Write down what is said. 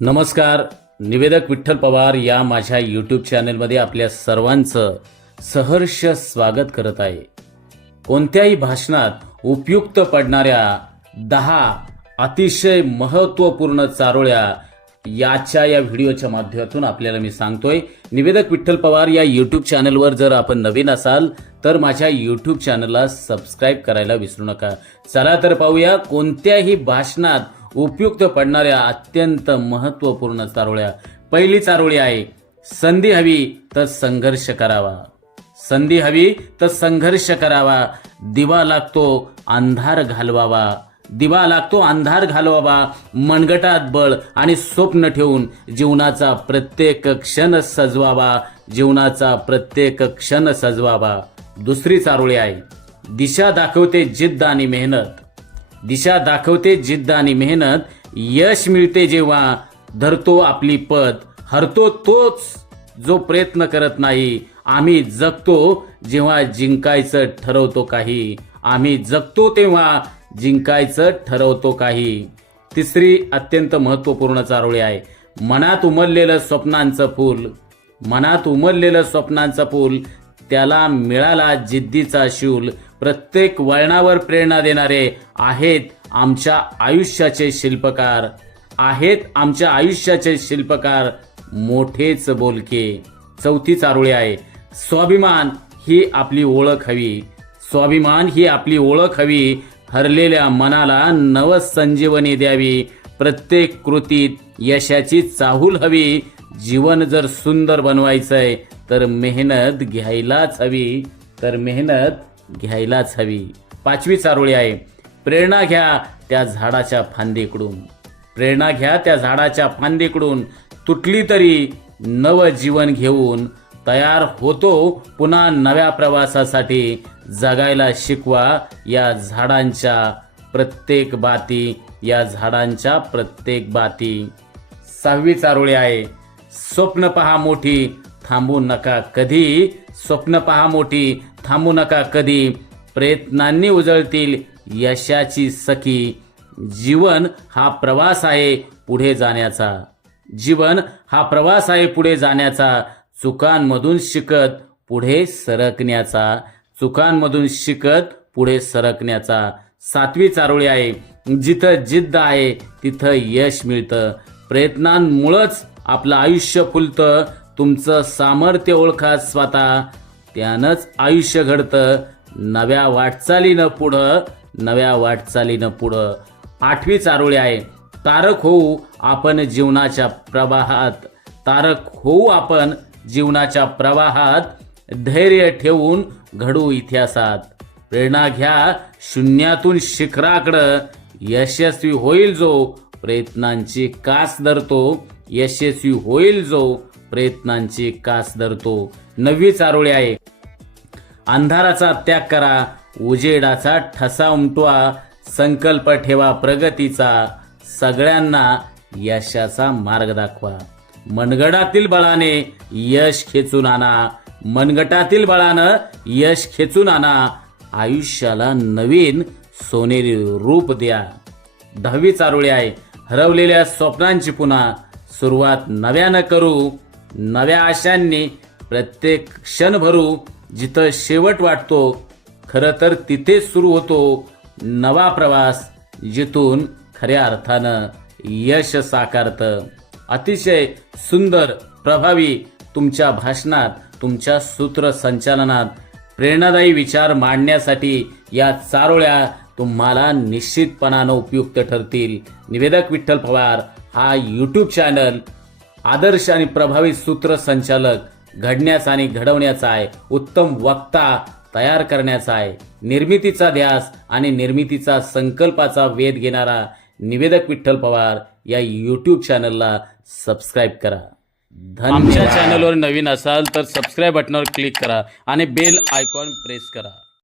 नमस्कार. निवेदक विठ्ठल पवार या माझ्या यूट्यूब चॅनलमध्ये आपल्या सर्वांचं सहर्ष स्वागत करत आहे. कोणत्याही भाषणात उपयुक्त पडणाऱ्या 10 अतिशय महत्त्वपूर्ण चारोळ्या या व्हिडिओच्या माध्यमातून आपल्याला मी सांगतोय. निवेदक विठ्ठल पवार या यूट्यूब चॅनलवर जर आपण नवीन असाल तर माझ्या यूट्यूब चॅनलला सबस्क्राईब करायला विसरू नका. चला तर पाहूया कोणत्याही भाषणात उपयुक्त पडणाऱ्या अत्यंत महत्त्वपूर्ण चारोळ्या. पहिली चारोळी आहे, संधी हवी तर संघर्ष करावा. संधी हवी तर संघर्ष करावा. दिवा लागतो अंधार घालवावा. दिवा लागतो अंधार घालवावा. मनगटात बळ आणि स्वप्न ठेवून जीवनाचा प्रत्येक क्षण सजवावा. जीवनाचा प्रत्येक क्षण सजवावा. दुसरी चारोळी आहे, दिशा दाखवते जिद्द आणि मेहनत. दिशा दाखवते जिद्द आणि मेहनत. यश मिळते जेव्हा धरतो आपली पद. हरतो तोच जो प्रयत्न करत नाही. आम्ही जगतो जेव्हा जिंकायचं ठरवतो काही. आम्ही जगतो तेव्हा जिंकायचं ठरवतो काही. तिसरी अत्यंत महत्त्वपूर्ण चारोळी आहे, मनात उमललेलं स्वप्नांचं फूल. मनात उमललेलं स्वप्नांचं फूल, त्याला मिळाला जिद्दीचा शूल. प्रत्येक वळणावर प्रेरणा देणारे आहेत आमच्या आयुष्याचे शिल्पकार. आहेत आमच्या आयुष्याचे शिल्पकार मोठेच बोलके. चौथी चारोळी आहे, स्वाभिमान ही आपली ओळख हवी. स्वाभिमान ही आपली ओळख हवी. हरलेल्या मनाला नवसंजीवनी द्यावी. प्रत्येक कृतीत यशाची चाहूल हवी. जीवन जर सुंदर बनवायचंय तर मेहनत घ्यायलाच हवी. तर मेहनत घ्यायलाच हवी. पाचवी चारोळी आहे, प्रेरणा घ्या त्या झाडाच्या फांदीकडून. प्रेरणा घ्या त्या झाडाच्या फांदीकडून. तुटली तरी नव जीवन घेऊन तयार होतो पुन्हा नव्या प्रवासासाठी. जगायला शिकवा या झाडांच्या प्रत्येक बाती. या झाडांच्या प्रत्येक बाती. सहावी चारोळी आहे, स्वप्न पहा मोठी थांबू नका कधी. स्वप्न पहा मोठी थांबू नका कधी. प्रयत्नांनी उजळतील यशाची सखी. जीवन हा प्रवास आहे पुढे जाण्याचा. जीवन हा प्रवास आहे पुढे जाण्याचा. चुकांमधून शिकत पुढे सरकण्याचा. चुकांमधून शिकत पुढे सरकण्याचा. सातवी चारोळी आहे, जिथं जिद्द आहे तिथं यश मिळतं. प्रयत्नांमुळंच आपलं आयुष्य फुलतं. तुमचं सामर्थ्य ओळखा स्वतः, त्यानंच आयुष्य घडतं. नव्या वाटचालीनं पुढं. नव्या वाटचालीनं पुढं. आठवी चारोळी आहे, तारक होऊ आपण जीवनाच्या प्रवाहात. तारक होऊ आपण जीवनाच्या प्रवाहात. धैर्य ठेवून घडू इतिहासात. प्रेरणा घ्या शून्यातून शिखराकडं. यशस्वी होईल जो प्रयत्नांची कास धरतो. यशस्वी होईल जो प्रयत्नांची कास धरतो. नववी चारोळी आहे, अंधाराचा त्याग करा उजेडाचा ठसा उमटवा. संकल्प ठेवा प्रगतीचा. सगळ्यांना यशाचा मार्ग दाखवा. मनगटातील बळाने यश खेचून आणा. मनगटातील बळानं यश खेचून आणा. आयुष्याला नवीन सोनेरी रूप द्या. 10वी चारोळी आहे, हरवलेल्या स्वप्नांची पुन्हा सुरुवात नव्यानं करू. नव्या आशांनी प्रत्येक क्षण भरू. जिथं शेवट वाटतो खरं तर तिथेच सुरू होतो नवा प्रवास. जिथून खऱ्या अर्थानं यश साकारतं. अतिशय सुंदर प्रभावी तुमच्या भाषणात, तुमच्या सूत्रसंचालनात प्रेरणादायी विचार मांडण्यासाठी या चारोळ्या तुम्हाला निश्चितपणानं उपयुक्त ठरतील. निवेदक विठ्ठल पवार हा यूट्यूब चॅनल आदर्श आणि प्रभावी सूत्रसंचालक घडण्याचा आणि घडवण्याचा आहे. उत्तम वक्ता तयार करण्याचा आहे. निर्मितीचा ध्यास आणि निर्मितीचा संकल्पाचा वेध घेणारा निवेदक विठ्ठल पवार या यूट्यूब चॅनलला सबस्क्राईब करा. आमच्या चॅनलवर नवीन असाल तर सबस्क्राईब बटनावर क्लिक करा आणि बेल आयकॉन प्रेस करा.